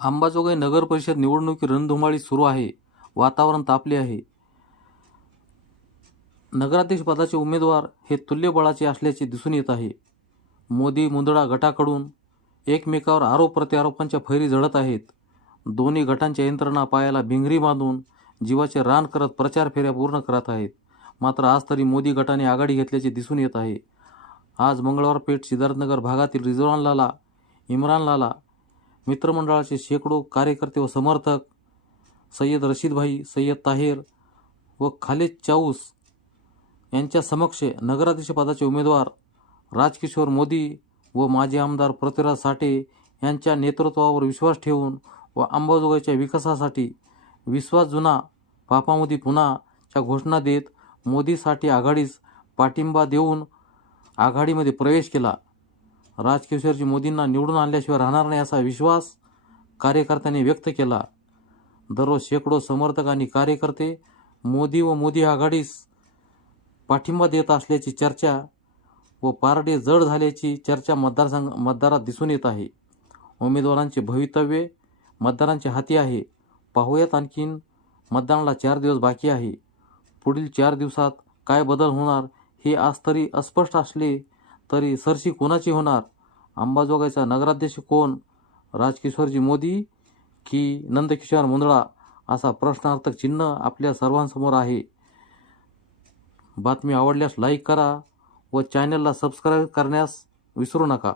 अंबाजोगाई नगर परिषद निवडणुकी रणधुमाळी सुरू आहे. वातावरण तापले आहे. नगराध्यक्ष पदाचे उमेदवार हे तुल्यबळाचे असल्याचे दिसून येत आहे. मोदी मुंदडा गटाकडून एकमेकावर आरोप प्रत्यारोपांच्या फैरी झडत आहेत. दोन्ही गटांच्या यंत्रणा पायाला भिंगरी बांधून जीवाचे रान करत प्रचार फेऱ्या पूर्ण करत आहेत. मात्र आज तरी मोदी गटाने आघाडी घेतल्याचे दिसून येत आहे. आज मंगळवार पेठ सिद्धार्थनगर भागातील रिझवान लाला इम्रान लाला मित्रमंडळाचे शेकडो कार्यकर्ते व समर्थक सय्यद रशीदभाई सय्यद ताहेर व खालिद चाऊस यांच्या समक्ष नगराध्यक्षपदाचे उमेदवार राजकिशोर मोदी व माजी आमदार पृथ्वीराज साठे यांच्या नेतृत्वावर विश्वास ठेवून व अंबाजोगाईच्या विकासासाठी विश्वास जुना पापामोदी पुन्हाच्या घोषणा देत मोदीसाठी आघाडीस पाठिंबा देऊन आघाडीमध्ये प्रवेश केला. राजकिशोरजी मोदींना निवडून आणल्याशिवाय राहणार नाही असा विश्वास कार्यकर्त्यांनी व्यक्त केला. दररोज शेकडो समर्थक आणि कार्यकर्ते मोदी व मोदी आघाडीस पाठिंबा देत असल्याची चर्चा व पारडे जड झाल्याची चर्चा मतदारसंघ मतदारात दिसून येत आहे. उमेदवारांचे भवितव्य मतदारांच्या हाती आहे. पाहूयात आणखीन मतदानाला चार दिवस बाकी आहे. पुढील चार दिवसात काय बदल होणार हे आज तरी अस्पष्ट असले तरी सरशी कोणाची होणार. अंबाजोगाईचा नगराध्यक्ष कोण? राजकिशोरजी मोदी की नंदकिशोर मुंदळा असा प्रश्नार्थक चिन्ह आपल्या सर्वांसमोर आहे. बातमी आवडल्यास लाईक करा व चॅनलला सबस्क्राईब करण्यास विसरू नका.